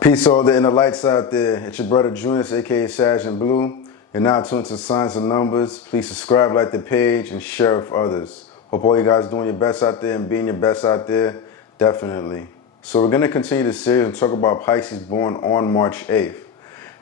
Peace to all the inner lights out there. It's your brother Junius, aka Sage and Blue. You're now tuned to Signs and Numbers. Please subscribe, like the page, and share with others. Hope all you guys doing your best out there and being your best out there. Definitely. So we're gonna continue this series and talk about Pisces born on March 8th.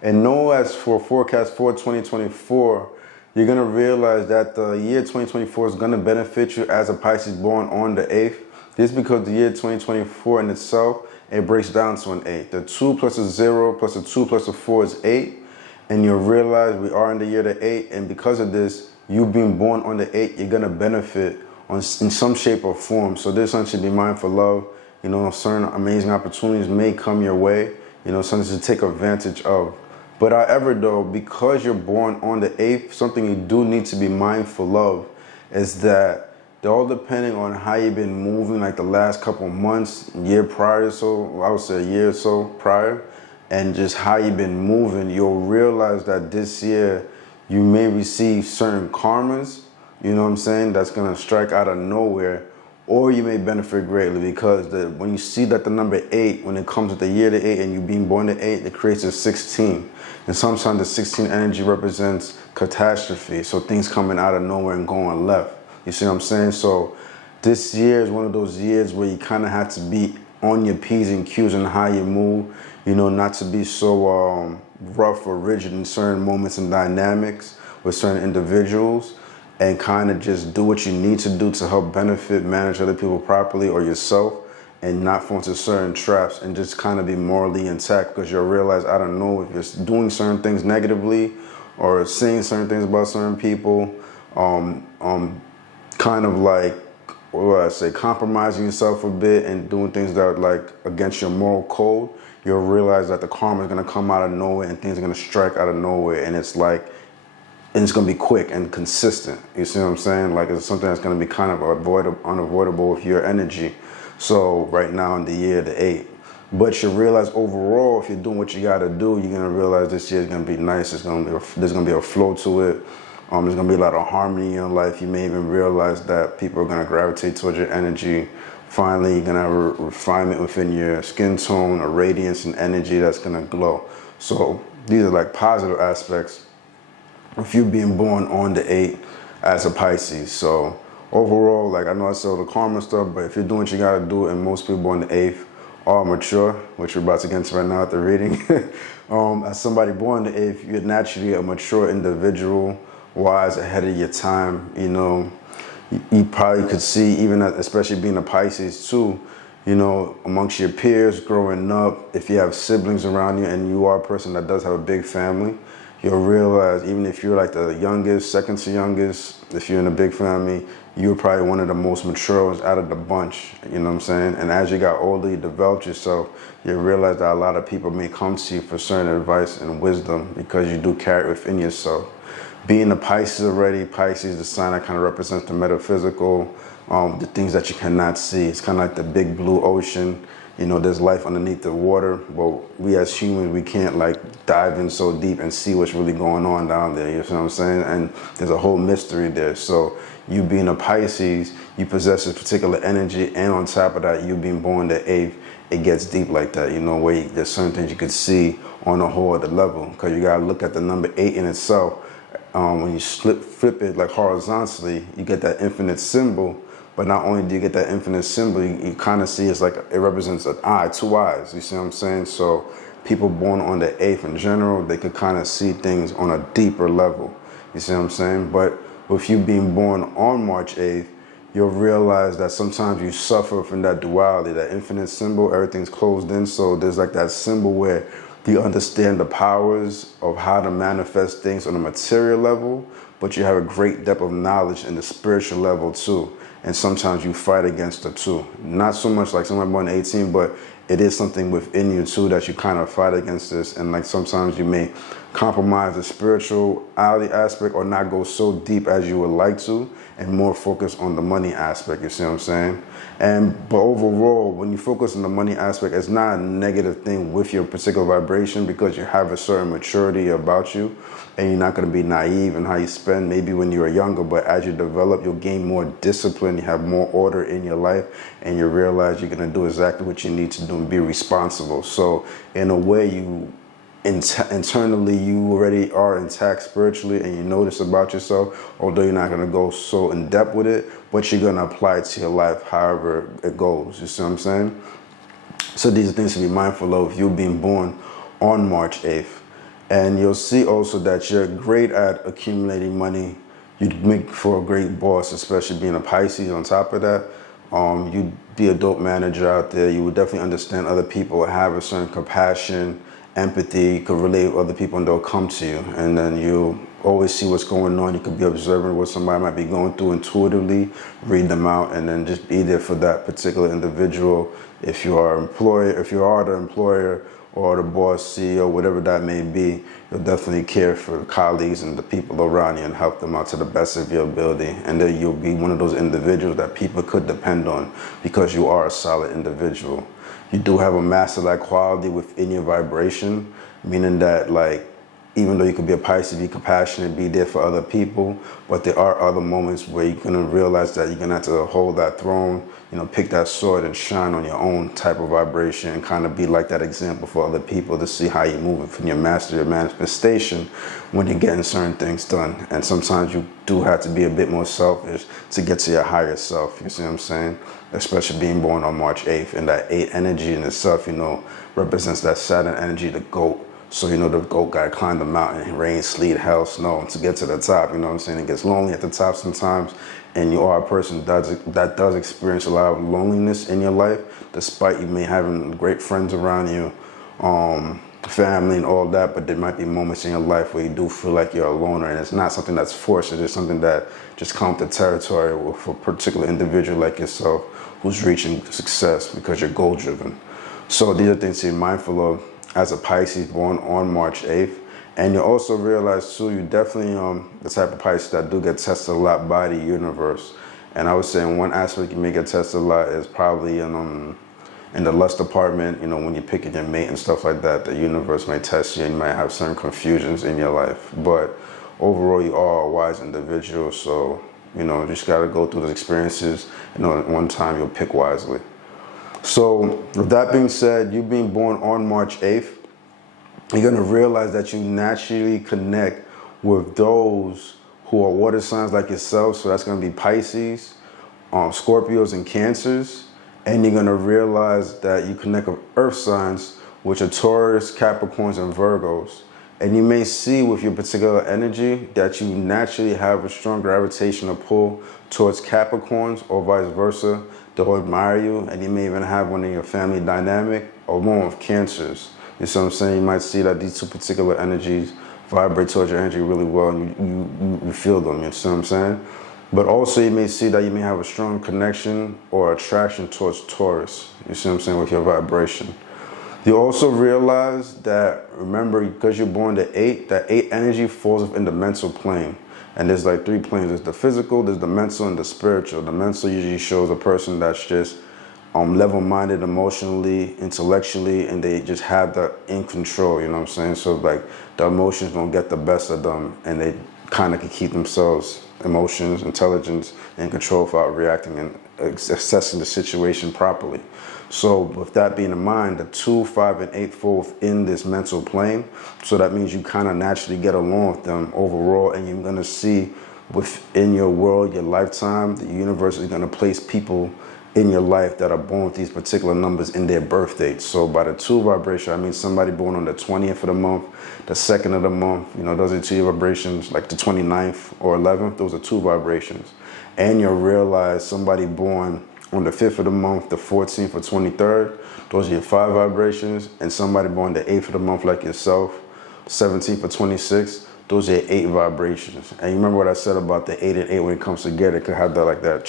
And know as for forecast for 2024, you're gonna realize that the year 2024 is gonna benefit you as a Pisces born on the 8th. This is because the year 2024 in itself, it breaks down to an 8. The 2 plus a 0 plus a 2 plus a 4 is 8. And you'll realize we are in the year the 8. And because of this, you being born on the 8, you're going to benefit in some shape or form. So there's something to be mindful of. You know, certain amazing opportunities may come your way. You know, something to take advantage of. But however, though, because you're born on the 8th, something you do need to be mindful of is that they're all depending on how you've been moving like the last couple months, year prior, so I would say a year or so prior, and just how you've been moving. You'll realize that this year you may receive certain karmas, you know what I'm saying, that's going to strike out of nowhere, or you may benefit greatly because when you see that the number 8, when it comes with the year to 8 and you being born to 8, it creates a 16. And sometimes the 16 energy represents catastrophe, so things coming out of nowhere and going left. You see what I'm saying? So this year is one of those years where you kind of have to be on your P's and Q's and how you move, you know, not to be so rough or rigid in certain moments and dynamics with certain individuals, and kind of just do what you need to do to help benefit, manage other people properly or yourself, and not fall into certain traps, and just kind of be morally intact, because you'll realize, I don't know, if you're doing certain things negatively or saying certain things about certain people, kind of like, what do I say, compromising yourself a bit and doing things that are like against your moral code, you'll realize that the karma is going to come out of nowhere and things are going to strike out of nowhere, and it's like, and it's going to be quick and consistent. You see what I'm saying? Like, it's something that's going to be kind of unavoidable with your energy. So right now in the year the 8. But you realize overall, if you're doing what you got to do, you're going to realize this year is going to be nice. There's going to be a flow to it. There's going to be a lot of harmony in your life. You may even realize that people are going to gravitate towards your energy. Finally, you're going to have a refinement within your skin tone, a radiance and energy that's going to glow. So these are like positive aspects of you being born on the 8th as a Pisces. So overall, like I know I said the karma stuff, but if you're doing what you got to do, and most people born the 8th are mature, which we're about to get into right now at the reading. As somebody born the 8th, you're naturally a mature individual, wise, ahead of your time. You know, you probably could see, even especially being a Pisces too, you know, amongst your peers growing up, if you have siblings around you and you are a person that does have a big family, you'll realize, even if you're like the youngest, second to youngest, if you're in a big family, you're probably one of the most mature ones out of the bunch, you know what I'm saying? And as you got older, you developed yourself, you realize that a lot of people may come to you for certain advice and wisdom because you do carry it within yourself. Being a Pisces already, Pisces, the sign that kind of represents the metaphysical, the things that you cannot see. It's kind of like the big blue ocean. You know, there's life underneath the water, but we as humans, we can't like dive in so deep and see what's really going on down there, you know what I'm saying? And there's a whole mystery there. So you being a Pisces, you possess this particular energy, and on top of that, you being born the 8th, it gets deep like that, you know, where there's certain things you could see on a whole other level, because you gotta look at the number 8 in itself. When you flip it like horizontally, you get that infinite symbol. But not only do you get that infinite symbol, you kind of see it's like it represents an eye, 2 eyes. You see what I'm saying? So people born on the 8th in general, they could kind of see things on a deeper level. You see what I'm saying? But with you being born on March 8th, you'll realize that sometimes you suffer from that duality, that infinite symbol, everything's closed in. So there's like that symbol where you understand the powers of how to manifest things on a material level, but you have a great depth of knowledge in the spiritual level too. And sometimes you fight against the two. Not so much like someone born 18, but it is something within you too that you kind of fight against this. And like sometimes you may compromise the spirituality aspect or not go so deep as you would like to, and more focus on the money aspect, you see what I'm saying? But overall, when you focus on the money aspect, it's not a negative thing with your particular vibration, because you have a certain maturity about you, and you're not going to be naive in how you spend maybe when you were younger, but as you develop, you'll gain more discipline, you have more order in your life, and you realize you're going to do exactly what you need to do and be responsible. So in a way, you internally, you already are intact spiritually, and you know this about yourself, although you're not going to go so in depth with it, but you're going to apply it to your life however it goes. You see what I'm saying? So these are things to be mindful of, you being born on March 8th. And you'll see also that you're great at accumulating money. You'd make for a great boss, especially being a Pisces on top of that. You'd be a dope manager out there. You would definitely understand other people, have a certain compassion, empathy. You could relate with other people and they'll come to you. And then you'll always see what's going on. You could be observing what somebody might be going through intuitively, read them out, and then just be there for that particular individual. If you are the employer or the boss, CEO, whatever that may be, you'll definitely care for colleagues and the people around you and help them out to the best of your ability. And then you'll be one of those individuals that people could depend on, because you are a solid individual. You do have a master-like quality within your vibration, meaning that, like, even though you could be a Pisces, be compassionate, be there for other people, but there are other moments where you're gonna realize that you're gonna have to hold that throne, pick that sword and shine on your own type of vibration, and kind of be like that example for other people to see how you're moving from your master, your manifestation, when you're getting certain things done. And sometimes you do have to be a bit more selfish to get to your higher self, you see what I'm saying? Especially being born on March 8th, and that 8 energy in itself, represents that Saturn energy, the goat. So, the goat guy climbed the mountain, rain, sleet, hell, snow, to get to the top, you know what I'm saying? It gets lonely at the top sometimes, and you are a person that does experience a lot of loneliness in your life, despite you may having great friends around you, family and all that, but there might be moments in your life where you do feel like you're a loner, and it's not something that's forced, it's just something that just comes to territory with a particular individual like yourself who's reaching success because you're goal driven. So these are things to be mindful of as a Pisces born on March 8th. And you also realize too, you definitely the type of Pisces that do get tested a lot by the universe. And I would say in one aspect you may get tested a lot is probably in the lust department, when you're picking your mate and stuff like that, the universe may test you and you might have certain confusions in your life. But overall, you are a wise individual, so, you just gotta go through those experiences, and at one time you'll pick wisely. So with that being said, you being born on March 8th, you're going to realize that you naturally connect with those who are water signs like yourself. So that's going to be Pisces, Scorpios, and Cancers. And you're going to realize that you connect with earth signs, which are Taurus, Capricorns, and Virgos. And you may see with your particular energy that you naturally have a strong gravitational pull towards Capricorns, or vice versa. They'll admire you, and you may even have one in your family dynamic, or one with Cancers. You see what I'm saying? You might see that these two particular energies vibrate towards your energy really well, and you feel them, you see what I'm saying? But also you may see that you may have a strong connection or attraction towards Taurus, you see what I'm saying, with your vibration. You also realize that, remember, because you're born the 8th, that 8 energy falls within the mental plane. And there's like 3 planes. There's the physical, there's the mental, and the spiritual. The mental usually shows a person that's just level-minded emotionally, intellectually, and they just have that in control, you know what I'm saying? So like the emotions don't get the best of them, and they kind of can keep themselves, emotions, intelligence, in control without reacting and assessing the situation properly. So with that being in mind, the 2, 5, and 8 fall within this mental plane. So that means you kind of naturally get along with them overall, and you're going to see within your world, your lifetime, the universe is going to place people in your life that are born with these particular numbers in their birth dates. So by the 2 vibration, I mean somebody born on the 20th of the month, the 2nd of the month, those are 2 vibrations, like the 29th or 11th, those are 2 vibrations. And you'll realize somebody born on the 5th of the month, the 14th or 23rd, those are your 5 vibrations. And somebody born the 8th of the month like yourself, 17th or 26th, those are 8 vibrations. And you remember what I said about the 8 and 8 when it comes together, it could have that like that,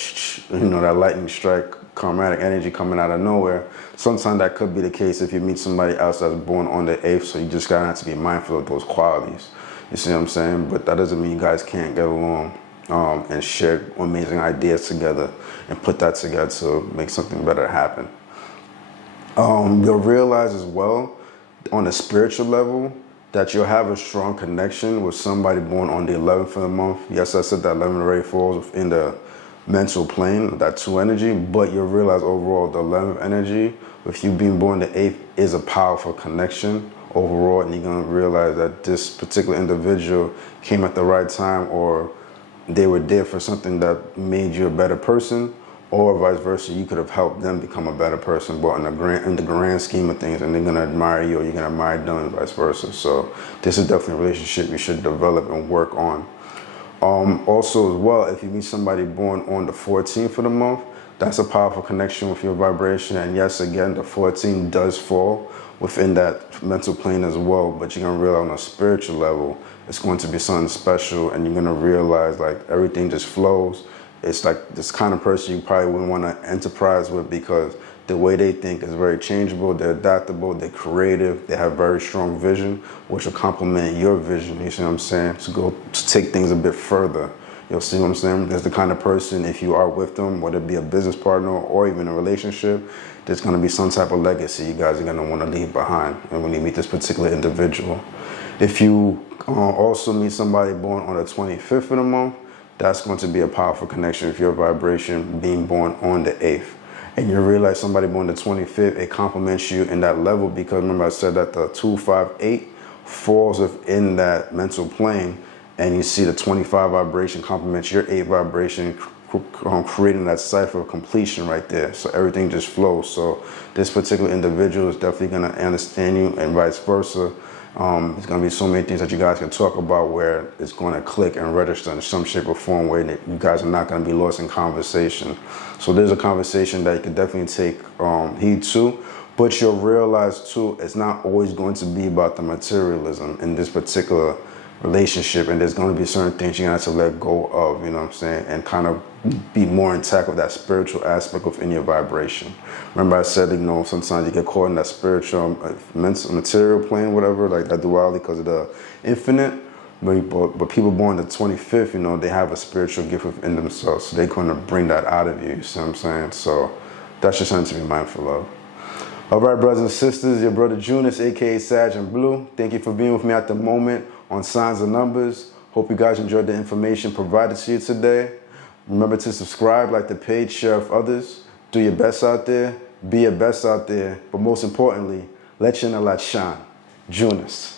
that lightning strike, karmatic energy coming out of nowhere. Sometimes that could be the case if you meet somebody else that's born on the 8th, so you just gotta have to be mindful of those qualities. You see what I'm saying? But that doesn't mean you guys can't get along and share amazing ideas together and put that together to make something better happen. You'll realize as well on a spiritual level that you'll have a strong connection with somebody born on the 11th of the month. Yes, I said that 11 already falls within the mental plane, that 2 energy, but you'll realize overall the 11th energy, with you being born the 8th, is a powerful connection overall, and you're going to realize that this particular individual came at the right time, or they were there for something that made you a better person, or vice versa, you could have helped them become a better person, but in the grand scheme of things, and they're gonna admire you, or you're gonna admire them, and vice versa. So this is definitely a relationship you should develop and work on. Also as well, if you meet somebody born on the 14th of the month, that's a powerful connection with your vibration. And yes, again, the 14 does fall within that mental plane as well, but you're gonna realize on a spiritual level, it's going to be something special, and you're gonna realize like everything just flows. It's like this kind of person you probably wouldn't want to enterprise with, because the way they think is very changeable, they're adaptable, they're creative, they have very strong vision, which will complement your vision, you see what I'm saying, to take things a bit further. You'll see what I'm saying? There's the kind of person, if you are with them, whether it be a business partner or even a relationship, there's going to be some type of legacy you guys are going to want to leave behind, and when you meet this particular individual. If you also meet somebody born on the 25th of the month, that's going to be a powerful connection with your vibration being born on the 8th. And you realize somebody born the 25th, it complements you in that level, because remember I said that the 258 falls within that mental plane, and you see the 25 vibration complements your 8 vibration, creating that cipher of completion right there. So everything just flows. So this particular individual is definitely going to understand you, and vice versa. There's going to be so many things that you guys can talk about where it's going to click and register in some shape or form, where you guys are not going to be lost in conversation. So there's a conversation that you can definitely take heed to, but you'll realize too, it's not always going to be about the materialism in this particular relationship, and there's going to be certain things you're going to have to let go of, you know what I'm saying, and kind of be more intact with that spiritual aspect within your vibration. Remember I said, sometimes you get caught in that spiritual, mental, material plane, whatever, like that duality because of the infinite, but people born the 25th, they have a spiritual gift within themselves, so they're going to bring that out of you, you see what I'm saying? So that's just something to be mindful of. All right, brothers and sisters, your brother Junus, aka Sag and Blue. Thank you for being with me at the moment on Signs and Numbers. Hope you guys enjoyed the information provided to you today. Remember to subscribe, like the page, share with others. Do your best out there. Be your best out there. But most importantly, let your light shine. Junus.